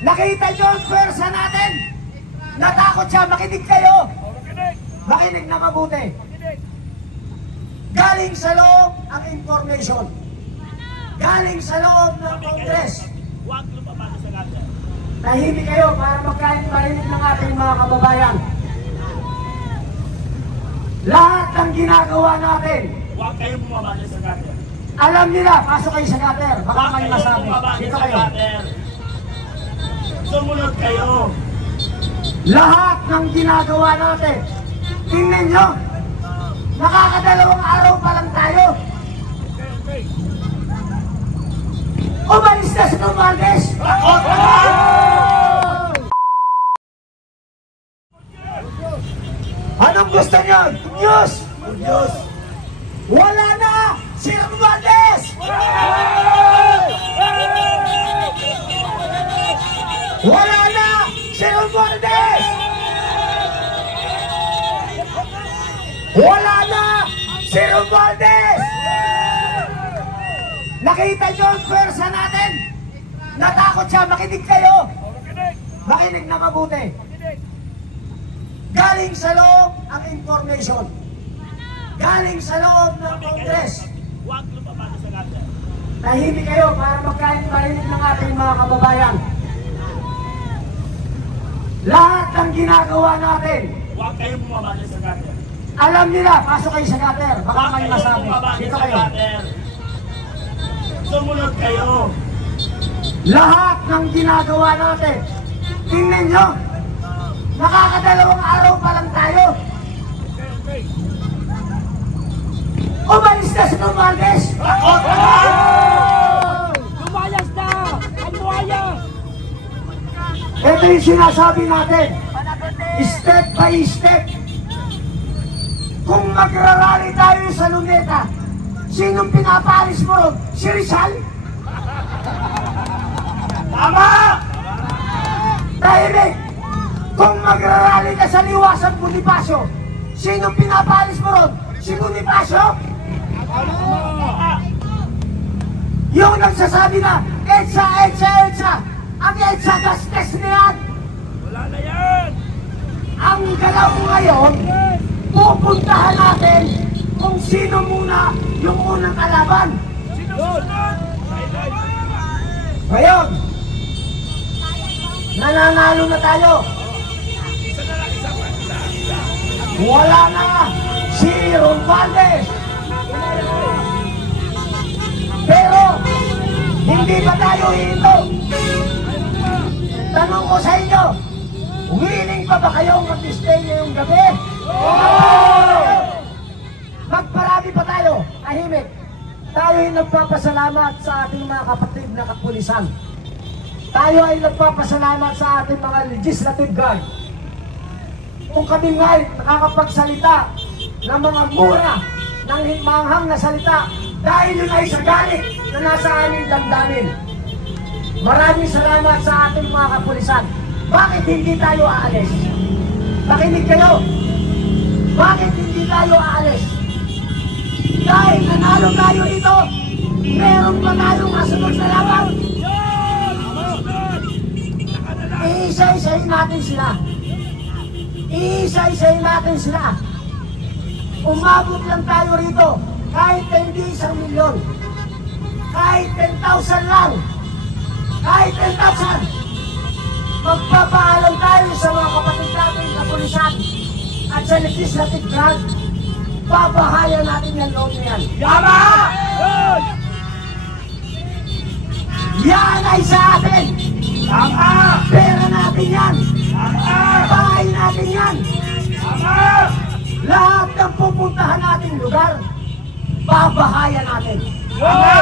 Nakita nyo ang pwersa natin? Natakot siya, makinig kayo. Makinig na mabuti. Galing sa loob ang information. Galing sa loob ng Congress. Huwag lumabas sa kanya. Tahimik kayo para marinig ng ating mga kababayan. Lahat ng ginagawa natin, Huwag kayong bumabalik sa kanya. alam nila, pasok kayo sa gutter. Baka Huwag may kayong masabi. bumabalik Dito sa kayo. gutter. Sumunod kayo. Lahat ng ginagawa natin, tingnan nyo, nakakadalawang araw pa lang tayo. Umalis na si Romualdez! Anong gusto nyo? News! Diyos! Wala na si Romualdez! Wala na si Romualdez! Wala na si Romualdez! Nakita nyo ang pwersa natin? Natakot siya, makinig kayo. Makinig na mabuti. Galing sa loob ang information. Galing sa loob ng Congress. Huwag lumabas sa kanya. Tahimik kayo para marinig ng ating mga kababayan. Lahat ng ginagawa natin, Huwag kayong bumabalik sa kanya. alam nila, pasok kayo sa gutter. Baka Huwag may kayong masabi. bumabalik Dito sa kayo. gutter. Sumunod kayo. Lahat ng ginagawa natin, tingnan nyo, nakakadalawang araw pa lang tayo. Umalis na si Romualdez! Lumayas na! Ang buhaya! Ito yung sinasabi natin, step by step. Kung magrarally tayo sa Luneta, sinong pinapaalis mo ron? Si Rizal? Tama! Tahimik! Kung magrarally ka sa Liwasang Bonifacio, sinong pinapaalis mo ron? Si Bonifacio? Yung nagsasabi na, EDSA, EDSA, EDSA! Ang EDSA gastes na yan! Wala na yan! Ang galaw ngayon, pupuntahan natin kung sino muna yung unang kalaban. Sino susunod? Ngayon, nananalo na tayo. Isa na lang, isa pa. Isa. Wala na si Romualdez. Pero, hindi ba tayo hinto? Tanong ko sa inyo, willing pa ba kayong mag-stay ngayong gabi? Magparami pa tayo, tahimik. Tayo ay nagpapasalamat sa ating mga kapatid na kapulisan. Tayo ay nagpapasalamat sa ating mga legislative guard. Kung kami ngay nakakapagsalita ng mga mura, ng manghang na salita, dahil yun ay sa galit na nasa aming damdamin. Maraming salamat sa ating mga kapulisan. Bakit hindi tayo aalis? Pakinig kayo. Bakit hindi tayo aalis? Dahil nanalo tayo ito, meron pa tayong kasunod na laban. Iisa-isahin natin sila. Iisa-isahin natin sila. Umabot lang tayo rito, kahit hindi 1 milyon. Kahit 10,000 lang. Kahit 10,000. Magpapaalam tayo sa mga kapatid natin na pulisan at sa legislative branch. Babahayan natin yan noon na yan. Tama! Yan ay sa atin. Tama! Pera natin yan. Tama! Bahay natin yan. Tama! Lahat ng pupuntahan nating lugar, babahayan natin. Tama!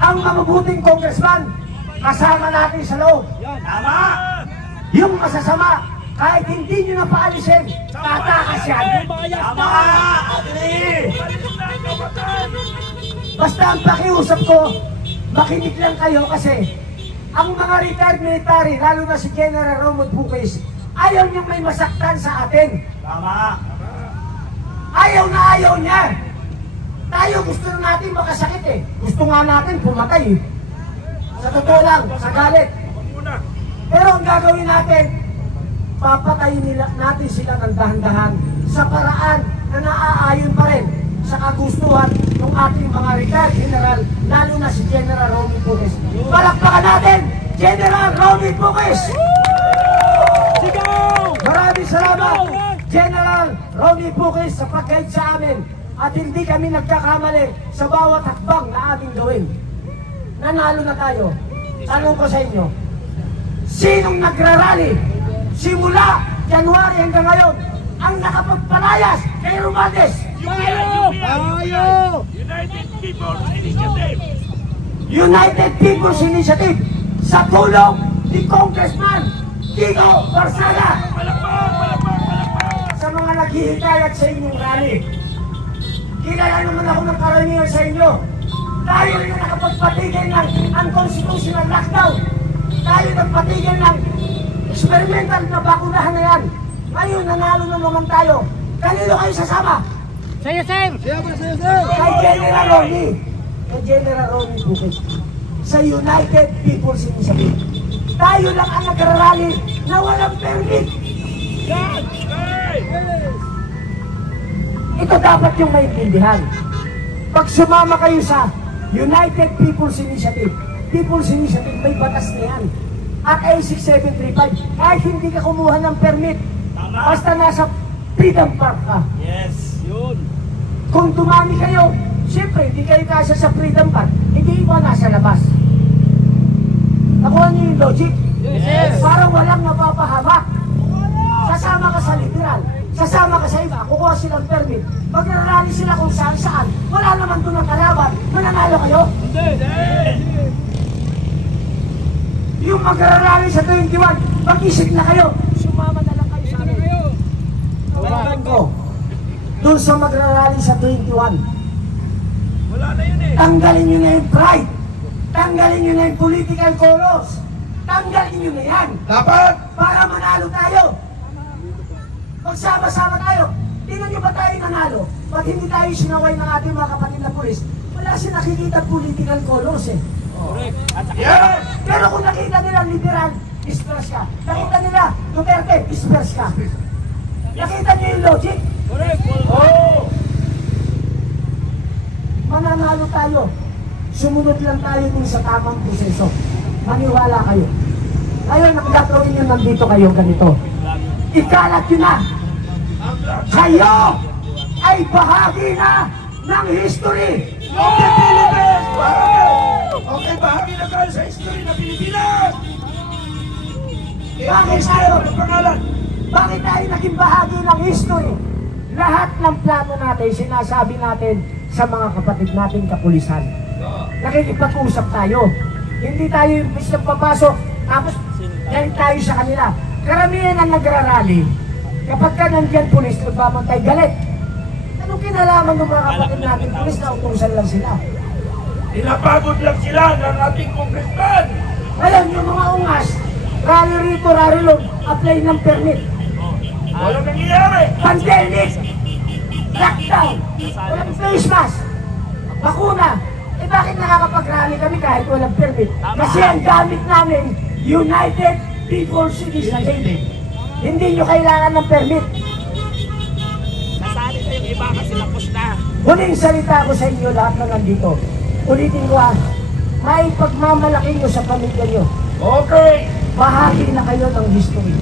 Ang mabubuting congressman, kasama natin sa loob. Tama! Yung masasama, kahit hindi nyo na paalisin, tatakas yan. Tama! Adri! Basta ang pakiusap ko, makinig lang kayo kasi ang mga retired military, lalo na si General Romod Puquis, ayaw niyang may masaktan sa atin. Tama! Ayaw na ayaw niya. Tayo gusto na natin makasakit eh. Gusto nga natin pumatay eh. Sa totoo lang, sa galit. Pero ang gagawin natin, papatayin natin sila ng dahan-dahan sa paraan na naaayon pa rin sa kagustuhan ng ating mga retired general, lalo na si General Romy Puques. Palakpakan natin, General Romy Puques! Maraming salamat, General Romy Puques, sa pag-guide sa amin. At hindi kami nagkakamali sa bawat hakbang na aming gawin. Nanalo na tayo. Tanong ko sa inyo, sinong nagrarally simula January hanggang ngayon ang nakapagpalayas kay Romualdez? United People's Initiative. United People's Initiative sa tulong ni Congressman Kiko Barsaga. Palakpak, palakpak, palakpak. Sa mga naghihikayat sa inyong rally, kilala naman ako ng karamihan sa inyo. Tayo rin ang nakapagpatigil ng unconstitutional lockdown. Tayo nagpatigil ng experimental na bakunahan na yan. Ngayon, nanalo na naman tayo. Kanino kayo sasama? Sa'yo, sir! Kay General Romy. Kay General Romy Puques. Sa United People's Initiative. Tayo lang ang nagrarally na walang permit. Ito dapat yung maintindihan. Pag sumama kayo sa United People's Initiative, People's Initiative, may batas na yan. At A6735, kahit hindi ka kumuha ng permit, basta nasa Freedom Park ka. Yes, yun. Kung dumami kayo, siyempre, hindi kayo kasya sa Freedom Park, hindi iba nasa labas. Nakuha niyo yung logic? Yes. Parang walang napapahamak. Sasama ka sa liberal, sasama ka sa iba, kukuha silang permit, magrarally sila kung saan-saan, wala naman doon ang kalaban, mananalo kayo? Yung magrarally sa 21, mag-isip na kayo, sumama na lang kayo sa amin. Tawagan ko, doon sa magrarally sa 21, Wala na yun eh. tanggalin nyo na yung pride, tanggalin nyo na yung political colors, tanggalin nyo na yan, Dapat. para manalo tayo. Magsama-sama tayo. Tingnan nyo ba tayo nanalo? Ba't hindi tayo sinaway ng ating mga kapatid na pulis? Wala siya nakikita political colors eh. Yes. Pero kung nakita nila liberal, disperse ka. Nakita nila Duterte, disperse ka. Nakita nyo yung logic? Oh. Mananalo tayo. Sumunod lang tayo dun sa tamang proseso. Maniwala kayo. Ngayon, nakagawin nyo nandito kayo ganito. Ikalat nyo na. Kayo ay bahagi na ng history. Okay, Pilipinas! Okay, bahagi na tayo sa history ng Pilipinas! Bakit tayo? Ang pangalan? Bakit tayo naging bahagi ng history? Lahat ng plano natin, sinasabi natin sa mga kapatid natin kapulisan. Nakikipag-usap tayo. Hindi tayo yung bis na papasok, tapos galit tayo sa kanila. Karamihan ang nagrarally, kapag ka nandiyan pulis, nagbabantay, galit. Anong kinalaman ng mga kapatid natin pulis na utusan lang sila? Pinapagod lang sila ng ating congressman! Ngayon, yung mga ungas, rally rito, rally loob, apply ng permit. Walang nangyayari! Pandemic! Lockdown! Walang face mask! Bakuna! Eh bakit nakakapag-rally kami kahit walang permit? Kasi ang gamit namin, United People's Initiative. Hindi nyo kailangan ng permit. Nasali na yung iba kasi lapos na. Huling salita ko sa inyo lahat na nandito. Ulitin ko may pagmamalaki nyo sa pamilya nyo. Okay! Bahagi na kayo ng history.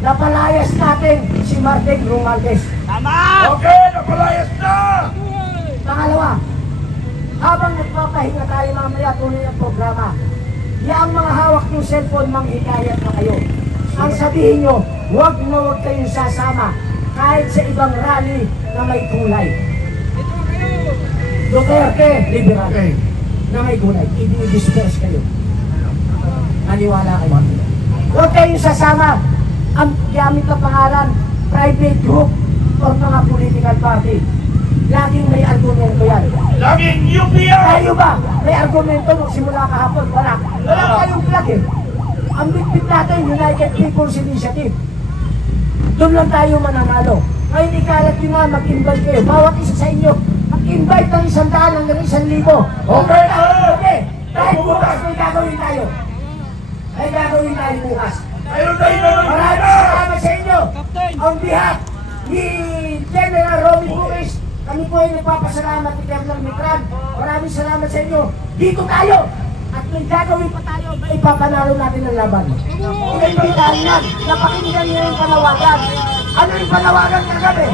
Napalayas natin si Martin Romualdez. Tama! Okay! Napalayas na! Pangalawa, habang nagpapahinga tayo mamaya tuloy ang programa, yaang mga hawak yung cellphone, manghikayat na kayo. Ang sabihin nyo, huwag na huwag kayong sasama kahit sa ibang rally na may kulay. Duterte, liberal, na may kulay. I-disperse kayo. Naniwala kayo. Huwag kayong sasama ang gamit ng pangalan, private group, o mga political party. Laging may argumento yan. Laging UPI! Tayo ba? May argumento nung simula kahapon. Wala. Wala tayong flag eh. Ang bitbit natin, United People's Initiative. Doon lang tayo mananalo. Ngayon ikalat nyo na, mag-invite kayo. Bawat isa sa inyo, mag-invite ng 100 hanggang 1,000. Okay! Okay. Dahil bukas may gagawin tayo. ay gagawin tayo bukas. Mayroon tayo naman Maraming pila! salamat sa inyo. On behalf ni General Romy Buris, kami po ay nagpapasalamat ni Colonel Mitran. Maraming salamat sa inyo. Dito tayo! At may gagawin pa tayo, may ipapanalo natin ang laban. Inaimbitahan yan, napakinggan niyo yung panawagan. Ano yung panawagan kagabi?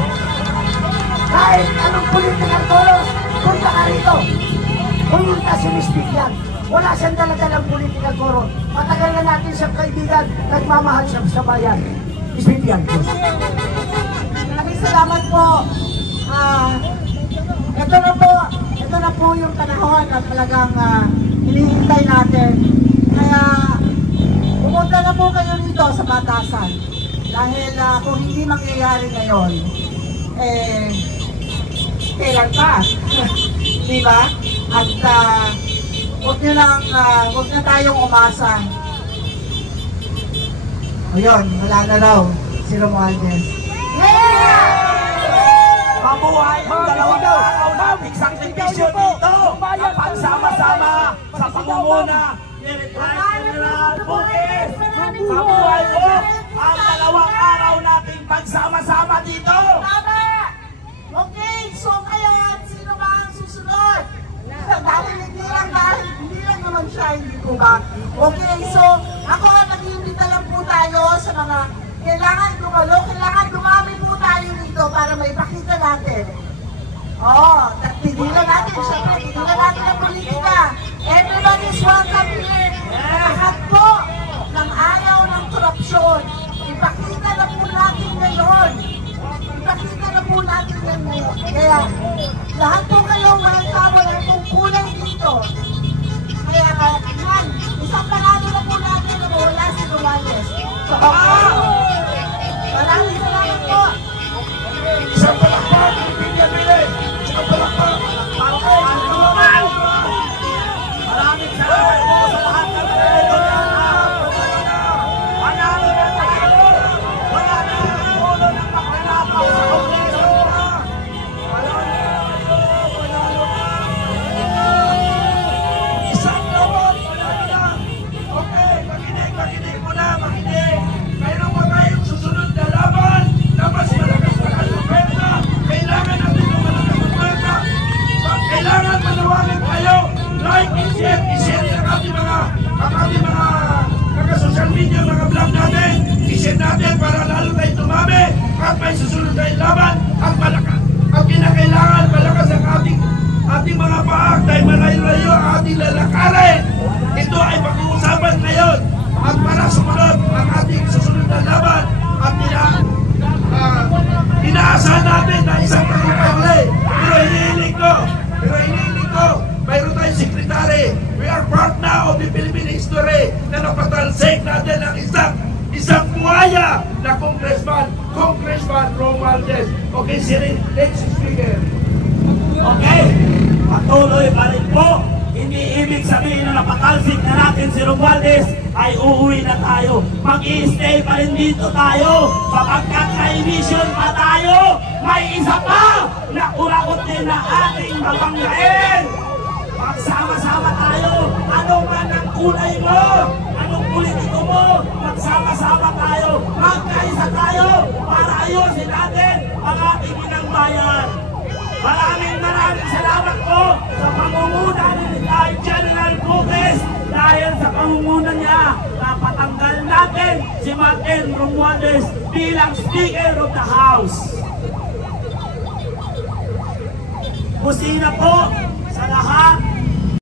Kahit anong political color, punta ka rito. Pumunta si Miss Bigyan. Wala siyang daladalang political color. Matagal na natin siyang kaibigan, nagmamahal siya sa bayan. Miss Bigyan. Maraming salamat po. Ito na po yung panahon na talagang hinihintay natin. Kaya pumunta na po kayo dito sa batasan. Dahil kung hindi mangyayari ngayon, kailan pa? Diba? At huwag na tayong umasa. O yun, wala na raw si Romualdez. Mabuhay ang dalawang araw nating sakripisyo dito na pagsama-sama sa pangunguna ni Retired General Buris. Mabuhay po ang dalawang araw nating pagsama-sama dito. Okay, so ngayon, sino ba ang susunod? Dahil hindi lang naman siya, hindi po ba? Okay, so ako, nag-iimbita lang po tayo sa mga kailangan dumami po tayo dito para may pakita natin. Tigilan natin, syempre, tigilan natin ang politika. Everybody's welcome here. Lahat po ng ayaw ng korupsyon. Ipakita na po natin ngayon. Kaya lahat po kayo welcome, walang pong kulang dito. Kaya yan, isang panalo na po natin na wala si Romualdez. So, maraming salamat po. Isang palakpak, pinipili. Isang palakpak. Maraming salamat po sa lahat ng panalo na tayo. Wala na ang ulo ng makalakaw sa Kongreso. Isang laban, wala na. Okay, makinig mo na, makinig. Mayroon pa tayong susunod na laban na mas malakas na kalupeta. Kailangan natin ng malakas na kalupeta. Kailangan manawagan kayo. Like and share ang ating mga social media, mga vlog natin. I-share natin para lalo tayo tumami at may susunod tayong laban at malakas. Ang kinakailangan, malakas ang ating mga paak dahil malayo-layo ang ating lalakarin. Ito ay pag-uusapan ngayon at para sumunod ang ating susunod na laban at inaasahan natin na isang tagumpay uli. Pero hinihiling ko, mayroon tayong sekretary. We are part now of the Philippine history na napatalsik natin ang isang buhaya na Congressman Romualdez. Okay, next speaker. Okay, patuloy pa rin po. Hindi ibig sabihin na napatalsik na natin si Romualdez ay uuwi na tayo. Mag-i-stay pa rin dito tayo sapagkat may mission pa tayo. May isa pa na uraot din na ating babanggain. Magsama-sama tayo. Ano man ang kulay mo, anong politiko mo, magsama-sama tayo. Magkaisa tayo para ayusin natin ang ating inang bayan. Maraming salamat po sa pangunguna ni Retired General Buris. Dahil sa pangunguna niya, napatanggal natin si Martin Romualdez bilang Speaker of the House. Busina po sa lahat